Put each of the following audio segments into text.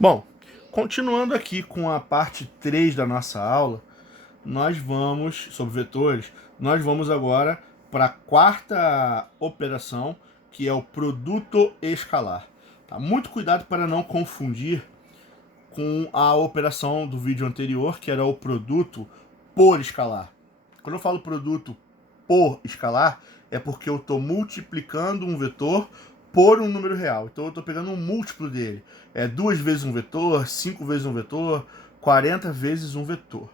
Bom, continuando aqui com a parte 3 da nossa aula, sobre vetores, nós vamos agora para a quarta operação, que é o produto escalar. Tá? Muito cuidado para não confundir com a operação do vídeo anterior, que era o produto por escalar. Quando eu falo produto por escalar, é porque eu estou multiplicando um vetor por um número real. Então eu estou pegando um múltiplo dele. É 2 vezes um vetor, 5 vezes um vetor, 40 vezes um vetor.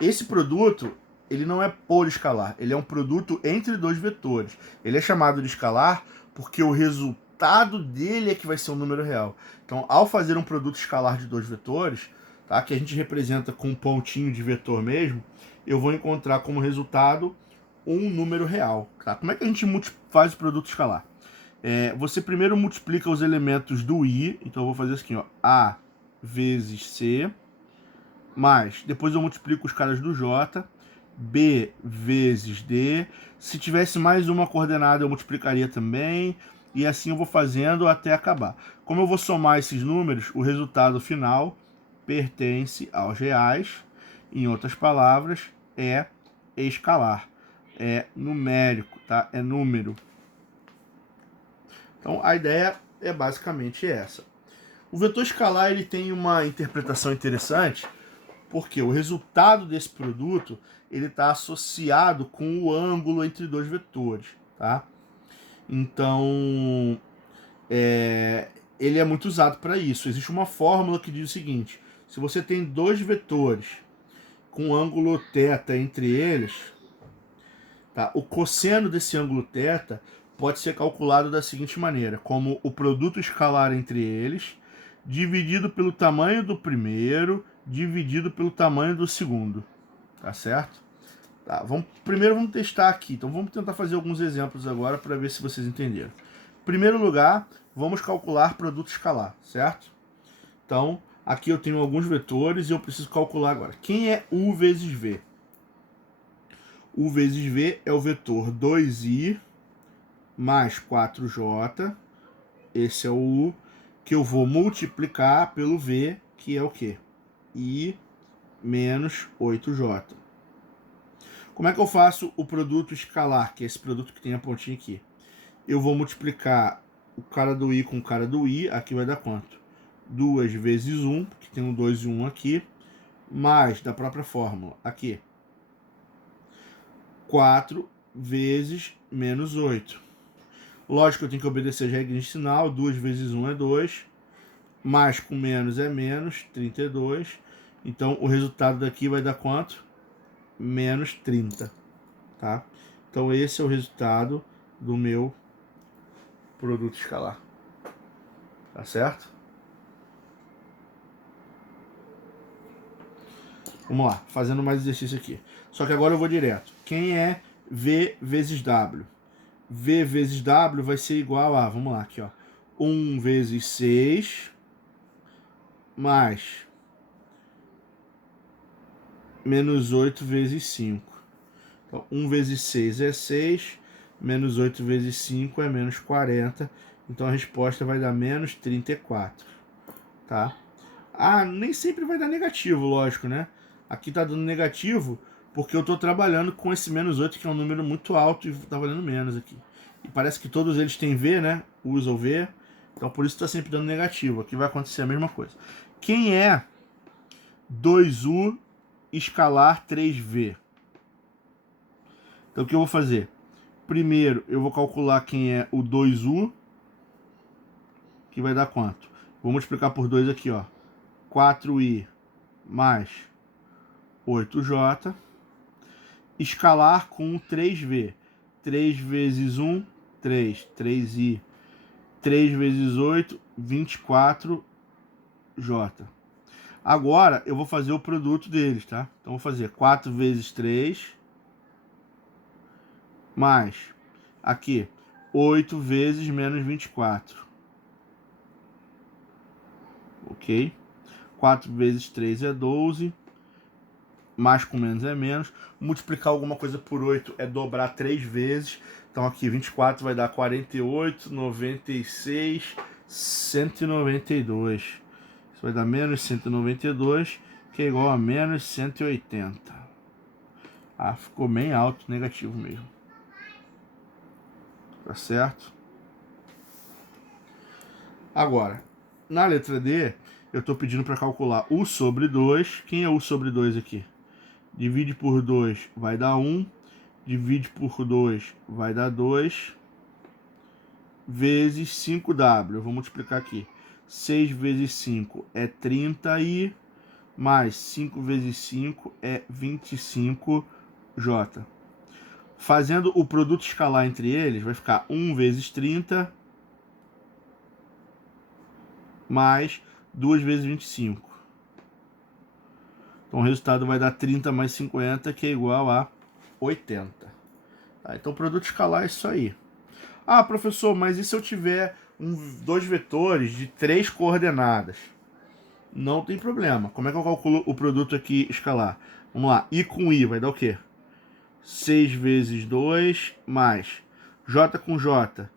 Esse produto, ele não é por escalar, ele é um produto entre dois vetores. Ele é chamado de escalar porque o resultado dele é que vai ser um número real. Então, ao fazer um produto escalar de dois vetores, tá, que a gente representa com um pontinho de vetor mesmo, eu vou encontrar como resultado um número real. Tá? Como é que a gente faz o produto escalar? Você primeiro multiplica os elementos do i, então eu vou fazer assim, ó, a vezes c, mais, depois eu multiplico os caras do j, b vezes d. Se tivesse mais uma coordenada, eu multiplicaria também, e assim eu vou fazendo até acabar. Como eu vou somar esses números, o resultado final pertence aos reais, em outras palavras, é escalar, é numérico, tá? É número. Então a ideia é basicamente essa. O vetor escalar ele tem uma interpretação interessante, porque o resultado desse produto ele está associado com o ângulo entre dois vetores, tá? Então, ele é muito usado para isso. Existe uma fórmula que diz o seguinte: se você tem dois vetores com ângulo θ entre eles, tá? O cosseno desse ângulo θ pode ser calculado da seguinte maneira, como o produto escalar entre eles, dividido pelo tamanho do primeiro, dividido pelo tamanho do segundo. Tá certo? Tá, primeiro vamos testar aqui. Então vamos tentar fazer alguns exemplos agora para ver se vocês entenderam. Em primeiro lugar, vamos calcular produto escalar, certo? Então, aqui eu tenho alguns vetores e eu preciso calcular agora. Quem é U vezes V? U vezes V é o vetor 2i mais 4j. Esse é o U que eu vou multiplicar pelo V, que é o quê? I menos 8j. Como é que eu faço o produto escalar, que é esse produto que tem a pontinha aqui? Eu vou multiplicar o cara do i com o cara do i, aqui vai dar quanto? 2 vezes 1, que tem um 2 e 1 aqui, mais da própria fórmula, aqui, 4 vezes menos 8. Lógico que eu tenho que obedecer a regra de sinal, 2 vezes 1 é 2, mais com menos é menos, 32. Então o resultado daqui vai dar quanto? Menos 30, tá? Então esse é o resultado do meu produto escalar. Tá certo? Vamos lá, fazendo mais exercício aqui. Só que agora eu vou direto. Quem é V vezes W? V vezes W vai ser igual a, vamos lá, aqui ó, 1 vezes 6 mais menos 8 vezes 5. Então, 1 vezes 6 é 6, menos 8 vezes 5 é menos 40. Então a resposta vai dar menos 34, tá? Ah, nem sempre vai dar negativo, lógico, né? Aqui tá dando negativo porque eu tô trabalhando com esse menos 8, que é um número muito alto e tá valendo menos aqui. E parece que todos eles têm V, né? Usam V. Então por isso tá sempre dando negativo. Aqui vai acontecer a mesma coisa. Quem é 2U escalar 3V? Então o que eu vou fazer? Primeiro eu vou calcular quem é o 2U, que vai dar quanto? Vou multiplicar por 2 aqui, ó. 4i mais 8j, escalar com 3v. 3 vezes 1, 3. 3i. 3 vezes 8, 24j. Agora eu vou fazer o produto deles, tá? Então vou fazer 4 vezes 3 mais aqui 8 vezes menos 24. Ok? 4 vezes 3 é 12. Mais com menos é menos. Multiplicar alguma coisa por 8 é dobrar 3 vezes. Então aqui 24 vai dar 48, 96, 192. Isso vai dar menos 192, que é igual a menos 180. Ah, ficou bem alto, negativo mesmo. Tá certo? Agora, na letra D, eu estou pedindo para calcular U sobre 2. Quem é U sobre 2 aqui? Divide por 2 vai dar 1. Divide por 2 vai dar 2. Vezes 5W. Eu vou multiplicar aqui. 6 vezes 5 é 30 e mais 5 vezes 5 é 25J. Fazendo o produto escalar entre eles, vai ficar 1 vezes 30 mais 2 vezes 25. Então o resultado vai dar 30 mais 50, que é igual a 80. Tá, então o produto escalar é isso aí. Ah, professor, mas e se eu tiver dois vetores de 3 coordenadas? Não tem problema. Como é que eu calculo o produto aqui escalar? Vamos lá, I com I vai dar o quê? 6 vezes 2 mais J com J,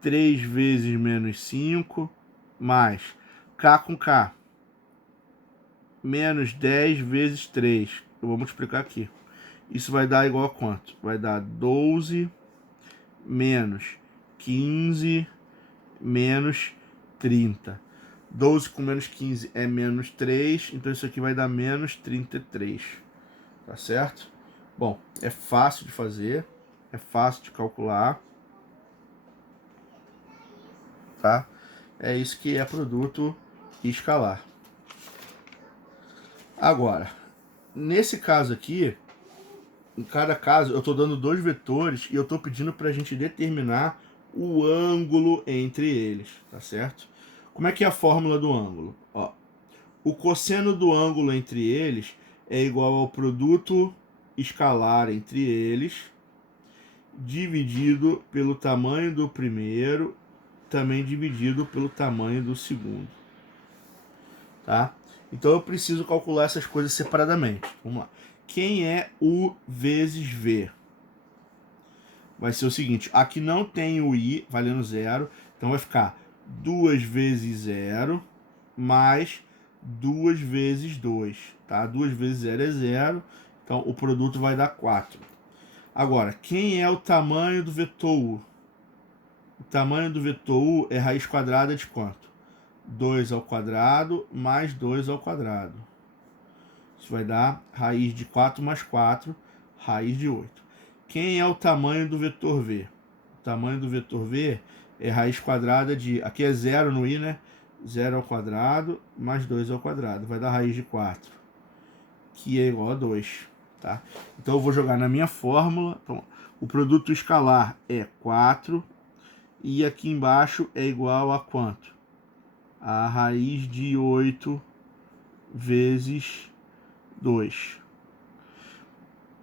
3 vezes menos 5, mais K com K, menos 10 vezes 3. Eu vou multiplicar aqui. Isso vai dar igual a quanto? Vai dar 12 menos 15 menos 30. 12 com menos 15 é menos 3, então isso aqui vai dar menos 33. Tá certo? Bom, é fácil de fazer, é fácil de calcular. Tá? É isso que é produto escalar. Agora, nesse caso aqui, em cada caso, eu estou dando dois vetores e eu estou pedindo para a gente determinar o ângulo entre eles, tá certo? Como é que é a fórmula do ângulo? Ó, o cosseno do ângulo entre eles é igual ao produto escalar entre eles, dividido pelo tamanho do primeiro, também dividido pelo tamanho do segundo. Tá? Então eu preciso calcular essas coisas separadamente. Vamos lá. Quem é U vezes V? Vai ser o seguinte, aqui não tem o I valendo 0, então vai ficar 2 vezes 0 mais 2 vezes 2, tá? 2 vezes 0 é 0, então o produto vai dar 4. Agora, quem é o tamanho do vetor U? O tamanho do vetor U é raiz quadrada de quanto? 2 ao quadrado mais 2 ao quadrado. Isso vai dar raiz de 4 mais 4, raiz de 8. Quem é o tamanho do vetor V? O tamanho do vetor V é raiz quadrada de... Aqui é 0 no I, né? 0 ao quadrado mais 2 ao quadrado. Vai dar raiz de 4, que é igual a 2. Tá? Então eu vou jogar na minha fórmula. Então, o produto escalar é 4. E aqui embaixo é igual a quanto? A raiz de 8 vezes 2.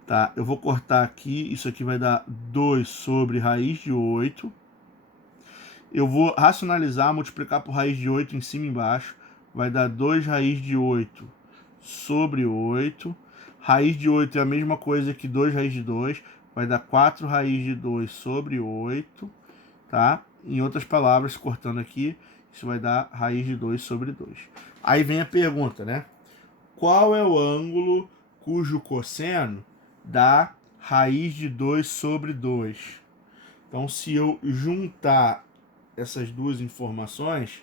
Tá, eu vou cortar aqui, isso aqui vai dar 2 sobre raiz de 8. Eu vou racionalizar, multiplicar por raiz de 8 em cima e embaixo. Vai dar 2 raiz de 8 sobre 8. Raiz de 8 é a mesma coisa que 2 raiz de 2. Vai dar 4 raiz de 2 sobre 8. Tá? Em outras palavras, cortando aqui, isso vai dar raiz de 2 sobre 2. Aí vem a pergunta, né? Qual é o ângulo cujo cosseno dá raiz de 2 sobre 2? Então, se eu juntar essas duas informações,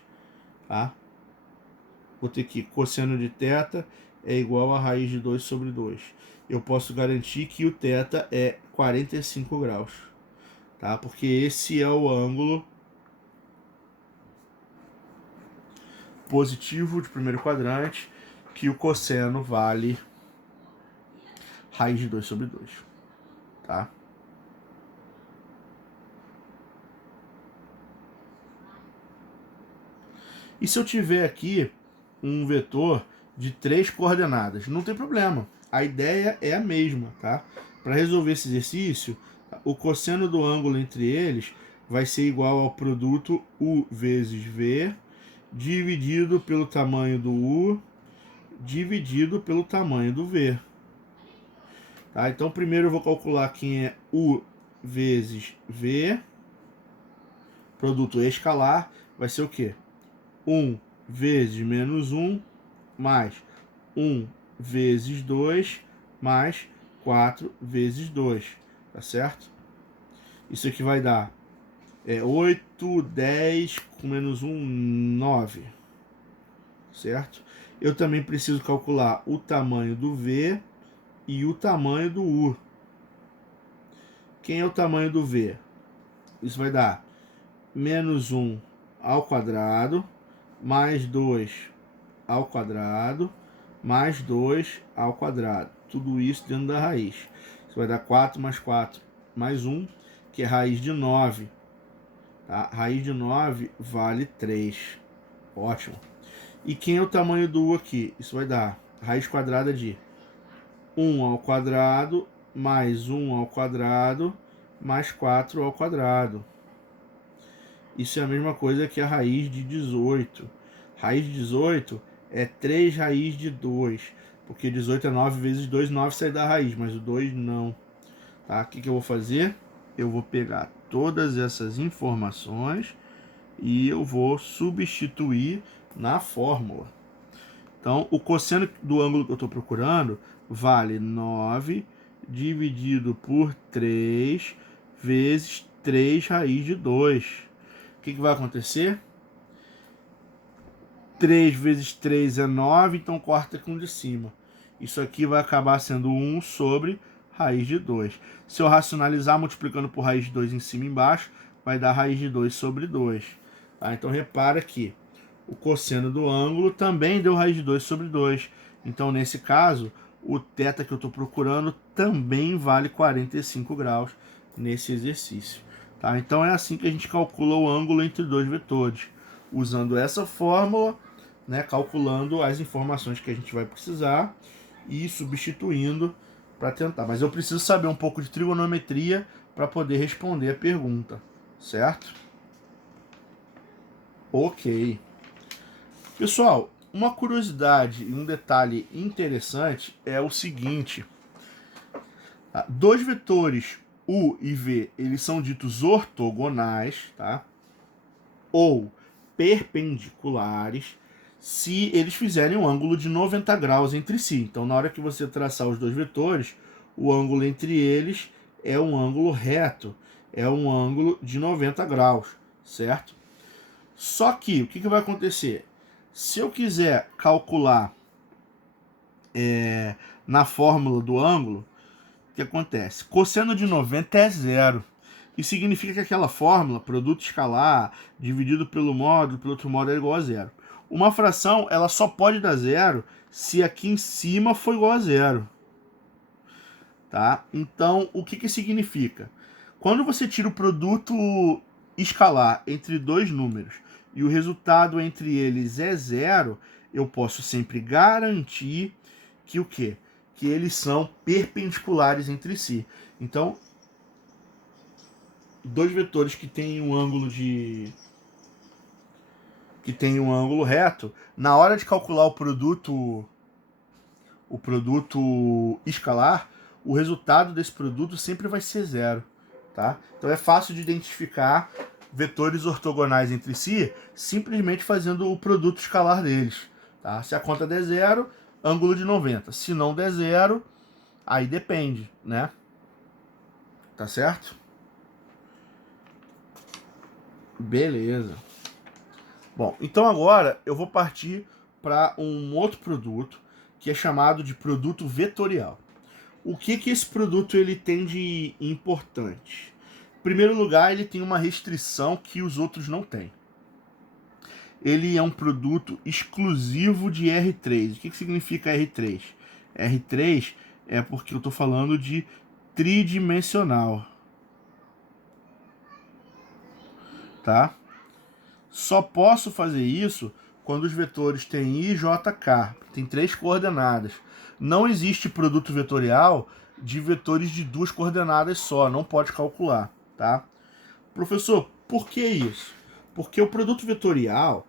tá? Vou ter que cosseno de θ é igual a raiz de 2 sobre 2. Eu posso garantir que o θ é 45 graus, tá? Porque esse é o ângulo positivo de primeiro quadrante, que o cosseno vale raiz de 2 sobre 2, tá? E se eu tiver aqui um vetor de 3 coordenadas? Não tem problema, a ideia é a mesma, tá? Para resolver esse exercício, o cosseno do ângulo entre eles vai ser igual ao produto U vezes V, dividido pelo tamanho do U, dividido pelo tamanho do V. Tá? Então, primeiro eu vou calcular quem é U vezes V, produto escalar, vai ser o quê? 1 vezes menos 1, mais 1 vezes 2, mais 4 vezes 2, tá certo? Isso aqui vai dar 8, 10, com menos 1, 9, certo? Eu também preciso calcular o tamanho do V e o tamanho do U. Quem é o tamanho do V? Isso vai dar menos 1 ao quadrado, mais 2 ao quadrado, mais 2 ao quadrado. Tudo isso dentro da raiz. Isso vai dar 4 mais 4 mais 1, que é raiz de 9. Tá? Raiz de 9 vale 3. Ótimo. E quem é o tamanho do U aqui? Isso vai dar raiz quadrada de 1 ao quadrado, mais 1 ao quadrado, mais 4 ao quadrado. Isso é a mesma coisa que a raiz de 18. Raiz de 18 é 3 raiz de 2, porque 18 é 9 vezes 2, 9 sai da raiz, mas o 2 não. Tá? O que eu vou fazer? Eu vou pegar todas essas informações e eu vou substituir na fórmula. Então, o cosseno do ângulo que eu estou procurando vale 9 dividido por 3 vezes 3 raiz de 2. O que vai acontecer? 3 vezes 3 é 9, então corta com o de cima. Isso aqui vai acabar sendo 1 sobre raiz de 2. Se eu racionalizar multiplicando por raiz de 2 em cima e embaixo, vai dar raiz de 2 sobre 2. Tá? Então, repara que o cosseno do ângulo também deu raiz de 2 sobre 2. Então, nesse caso, o θ que eu estou procurando também vale 45 graus nesse exercício. Tá? Então, é assim que a gente calcula o ângulo entre dois vetores. Usando essa fórmula, né, calculando as informações que a gente vai precisar e substituindo para tentar. Mas eu preciso saber um pouco de trigonometria para poder responder a pergunta, certo? Ok. Pessoal, uma curiosidade e um detalhe interessante é o seguinte: dois vetores U e V, eles são ditos ortogonais, tá? Ou perpendiculares, se eles fizerem um ângulo de 90 graus entre si. Então, na hora que você traçar os dois vetores, o ângulo entre eles é um ângulo reto, é um ângulo de 90 graus, certo? Só que, o que vai acontecer? Se eu quiser calcular na fórmula do ângulo, o que acontece? Cosseno de 90 é zero. Isso significa que aquela fórmula, produto escalar, dividido pelo módulo, pelo outro módulo, é igual a zero. Uma fração, ela só pode dar zero se aqui em cima for igual a zero. Tá? Então, o que significa? Quando você tira o produto escalar entre dois números e o resultado entre eles é zero, eu posso sempre garantir que o quê? Que eles são perpendiculares entre si. Então, dois vetores que têm um ângulo reto, na hora de calcular o produto escalar, o resultado desse produto sempre vai ser zero, tá? Então é fácil de identificar vetores ortogonais entre si simplesmente fazendo o produto escalar deles, tá? Se a conta der zero, ângulo de 90. Se não der zero, aí depende, né? Tá certo? Beleza. Bom, então agora eu vou partir para um outro produto que é chamado de produto vetorial. O que esse produto ele tem de importante? Em primeiro lugar, ele tem uma restrição que os outros não têm. Ele é um produto exclusivo de R3. O que significa R3? R3 é porque eu estou falando de tridimensional. Tá? Só posso fazer isso quando os vetores têm I, J, K. Tem 3 coordenadas. Não existe produto vetorial de vetores de 2 coordenadas só. Não pode calcular, tá? Professor, por que isso? Porque o produto vetorial,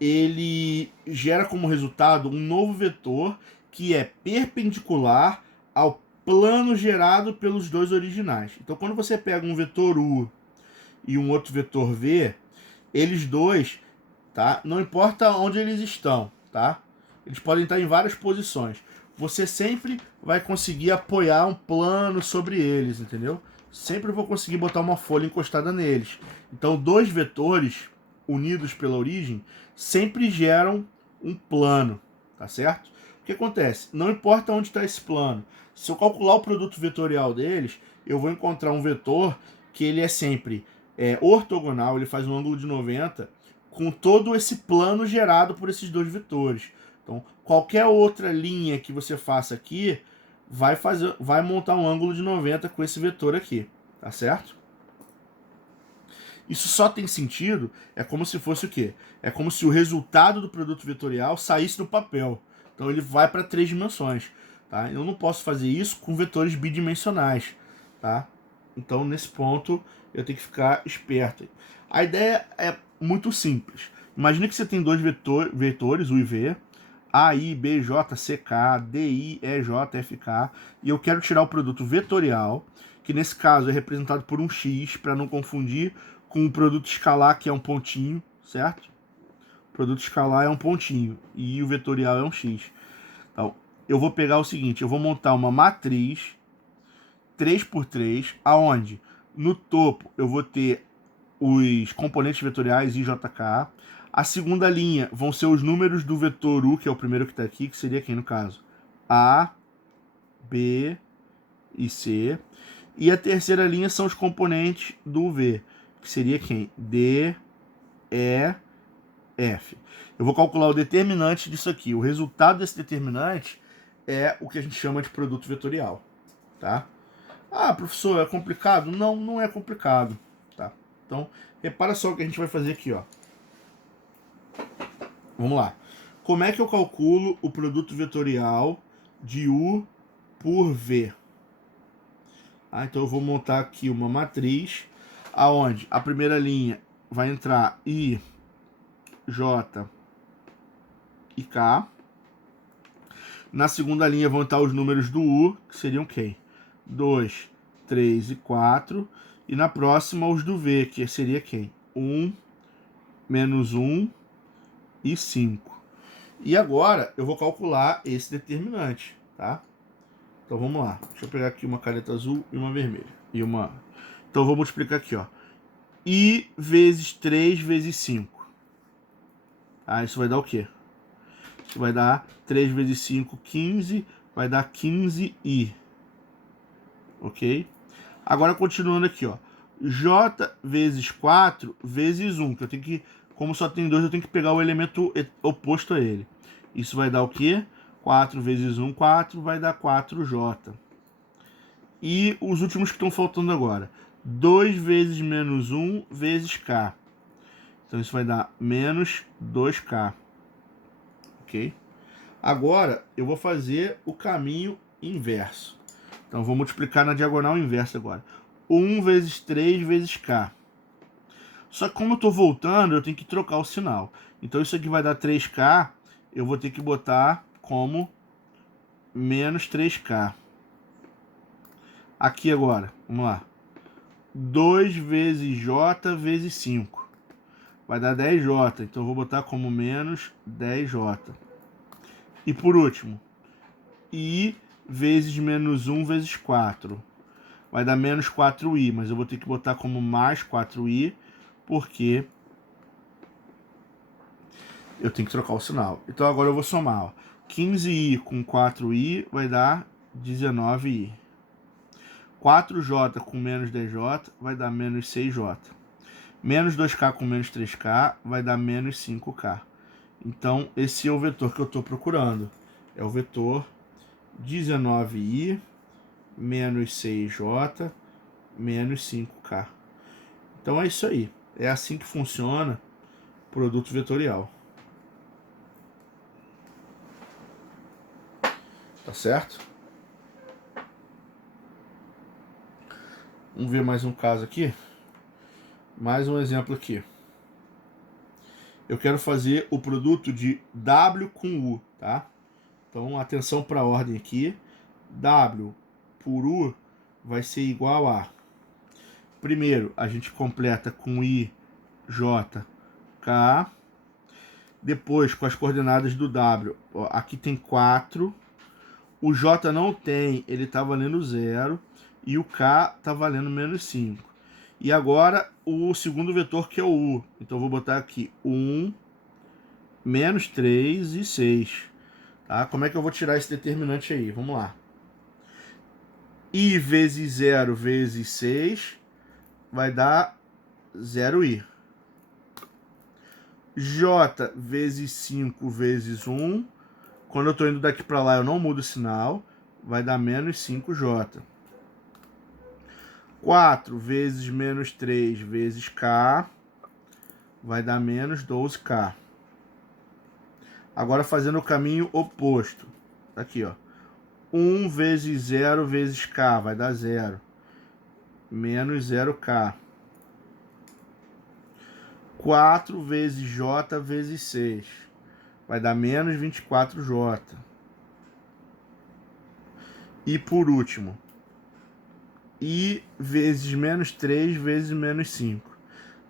ele gera como resultado um novo vetor que é perpendicular ao plano gerado pelos dois originais. Então, quando você pega um vetor U e um outro vetor V, eles dois tá? Não importa onde eles estão, tá? Eles podem estar em várias posições. Você sempre vai conseguir apoiar um plano sobre eles, entendeu? Sempre vou conseguir botar uma folha encostada neles. Então, dois vetores unidos pela origem sempre geram um plano, tá certo? O que acontece? Não importa onde está esse plano. Se eu calcular o produto vetorial deles, eu vou encontrar um vetor que ele é sempre ortogonal, ele faz um ângulo de 90 com todo esse plano gerado por esses dois vetores. Então, qualquer outra linha que você faça aqui vai montar um ângulo de 90 com esse vetor aqui, tá certo? Isso só tem sentido, é como se fosse o quê? É como se o resultado do produto vetorial saísse do papel. Então ele vai para 3 dimensões, tá? Eu não posso fazer isso com vetores bidimensionais, tá? Então nesse ponto eu tenho que ficar esperto. A ideia é muito simples. Imagina que você tem dois vetores, U e V, A, I, B, J, C, K, D, I, E, J, F, K, e eu quero tirar o produto vetorial, que nesse caso é representado por um X, para não confundir com o produto escalar, que é um pontinho, certo? O produto escalar é um pontinho e o vetorial é um X. Então, eu vou pegar o seguinte, eu vou montar uma matriz 3x3, aonde no topo eu vou ter os componentes vetoriais I, J, K. A segunda linha vão ser os números do vetor U, que é o primeiro que está aqui, que seria quem no caso? A, B e C. E a terceira linha são os componentes do V, que seria quem? D, E, F. Eu vou calcular o determinante disso aqui. O resultado desse determinante é o que a gente chama de produto vetorial, tá? Ah, professor, é complicado? Não, não é complicado, tá? Então, repara só o que a gente vai fazer aqui, ó. Vamos lá. Como é que eu calculo o produto vetorial de U por V? Então eu vou montar aqui uma matriz, aonde a primeira linha vai entrar I, J e K. Na segunda linha vão estar os números do U, que seriam quem? 2, 3 e 4. E na próxima os do V, que seria quem? 1, menos 1 e 5. E agora eu vou calcular esse determinante, tá? Então vamos lá. Deixa eu pegar aqui uma caneta azul e uma vermelha. Então eu vou multiplicar aqui, ó. I vezes 3 vezes 5. Isso vai dar o quê? Isso vai dar 3 vezes 5, 15. Vai dar 15i. Ok? Agora continuando aqui, ó. J vezes 4 vezes 1. Que eu tenho que, como só tem 2, eu tenho que pegar o elemento oposto a ele. Isso vai dar o quê? 4 vezes 1, 4. Vai dar 4J. E os últimos que estão faltando agora. 2 vezes menos 1 vezes K. Então isso vai dar menos 2K. Ok? Agora eu vou fazer o caminho inverso. Então vou multiplicar na diagonal inversa agora. 1 vezes 3 vezes K. Só que como eu estou voltando, eu tenho que trocar o sinal. Então isso aqui vai dar 3K. Eu vou ter que botar como menos 3K. Aqui agora, vamos lá. 2 vezes J vezes 5. Vai dar 10J. Então eu vou botar como menos 10J. E por último, I vezes menos 1 vezes 4. Vai dar menos 4i, mas eu vou ter que botar como mais 4i, porque eu tenho que trocar o sinal. Então agora eu vou somar. Ó. 15i com 4i vai dar 19i. 4j com menos 10j vai dar menos 6j. Menos 2k com menos 3k vai dar menos 5k. Então esse é o vetor que eu estou procurando. É o vetor 19i menos 6j menos 5k. Então é isso aí. É assim que funciona o produto vetorial. Tá certo? Vamos ver mais um caso aqui. Mais um exemplo aqui. Eu quero fazer o produto de W com U, tá? Então atenção para a ordem aqui. W por U vai ser igual a... Primeiro, a gente completa com I, J, K. Depois, com as coordenadas do W, ó, aqui tem 4, o J não tem, ele está valendo 0, e o K está valendo menos 5. E agora o segundo vetor, que é o U. Então eu vou botar aqui 1, menos 3 e 6. Tá? Como é que eu vou tirar esse determinante aí? Vamos lá. I vezes 0 vezes 6 vai dar 0i. J vezes 5 vezes 1. Quando eu estou indo daqui para lá, eu não mudo o sinal. Vai dar menos 5J. 4 vezes menos 3 vezes K vai dar menos 12K. Agora fazendo o caminho oposto. Aqui, ó. 1 vezes 0 vezes K vai dar 0. Menos 0K. 4 vezes J vezes 6 vai dar menos 24J. E por último, I vezes menos 3 vezes menos 5.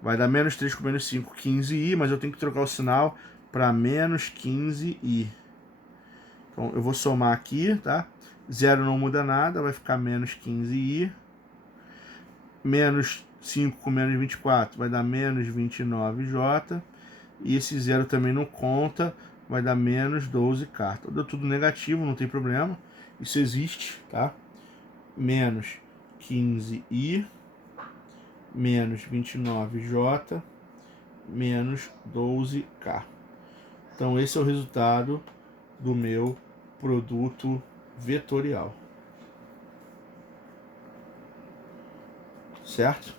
Vai dar menos 3 com menos 5, 15i, mas eu tenho que trocar o sinal para menos 15i. Então eu vou somar aqui, tá? 0 não muda nada, vai ficar menos 15i. Menos 5 com menos 24 vai dar menos 29J. E esse 0 também não conta, vai dar menos 12K. Então deu tudo negativo, não tem problema. Isso existe, tá? Menos 15i, menos 29J, menos 12K. Então esse é o resultado do meu produto vetorial. Certo?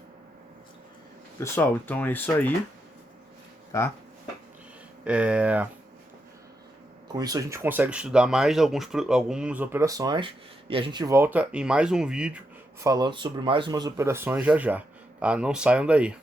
Pessoal, então é isso aí, tá? Com isso a gente consegue estudar mais algumas operações e a gente volta em mais um vídeo falando sobre mais umas operações já já, tá? Não saiam daí.